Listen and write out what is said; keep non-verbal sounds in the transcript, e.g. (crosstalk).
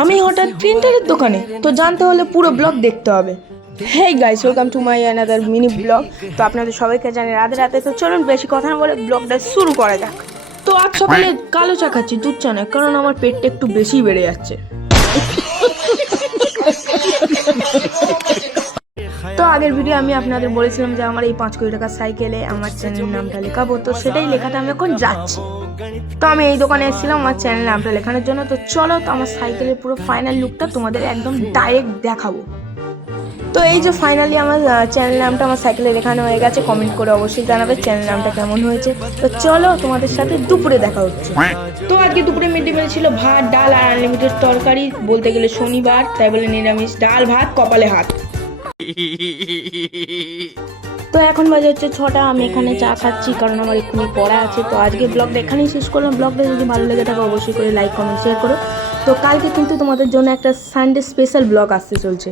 আমি হঠাৎ প্রিন্টারের দোকানে তো জানতে হলে পুরো ব্লগ দেখতে হবে। Hey guys welcome to my another mini vlog তো আপনাদের সবাইকে জানি রাতে রাতে তো চলুন বেশি কথা না বলে ব্লগটা শুরু করা যাক। তো আজ সকালে কালো চা খাচ্ছি দুধ চা না কারণ আমার পেটটা একটু বেশি বেড়ে যাচ্ছে। তো আগের ভিডিও আমি আপনাদের বলেছিলাম যে আমার এই পাঁচ কোটি টাকার সাইকেলে আমার চ্যানেলের নামটা লেখাবো তো সেটাই লেখাতে আমি এখন যাচ্ছি। তো আমি এই দোকানে এসেছিলাম, আমার চ্যানেল নামটা লেখানোর জন্য। তো চলো, তো আমার সাইকেলের পুরো ফাইনাল লুকটা তোমাদের একদম ডাইরেক্ট দেখাবো। তো এই যে ফাইনালি আমার চ্যানেল নামটা আমার সাইকেলে লেখানো হয়ে গেছে কমেন্ট করে অবশ্যই জানাবে চ্যানেল নামটা কেমন হয়েছে। তো চলো, তোমাদের সাথে দুপুরে দেখা হচ্ছে। তো আজকে দুপুরে মিড ডে মিল ছিল, ভাত, ডাল আর আনলিমিটেড তরকারি, বলতে গেলে শনিবার, তাই বলে নিরামিষ, ডাল, ভাত, কপালে হাত। (laughs) তো এখন বাজে হচ্ছে ছটা আমি এখানে চা খাচ্ছি কারণ আমার এক্ষুনি পড়া আছে। তো আজকে ব্লগটা এখানেই শেষ করলাম। ব্লগটা যদি ভালো লেগে থাকে অবশ্যই করে লাইক কমেন্ট শেয়ার করো। তো কালকে কিন্তু তোমাদের জন্য একটা সানডে স্পেশাল ব্লগ আসতে চলছে।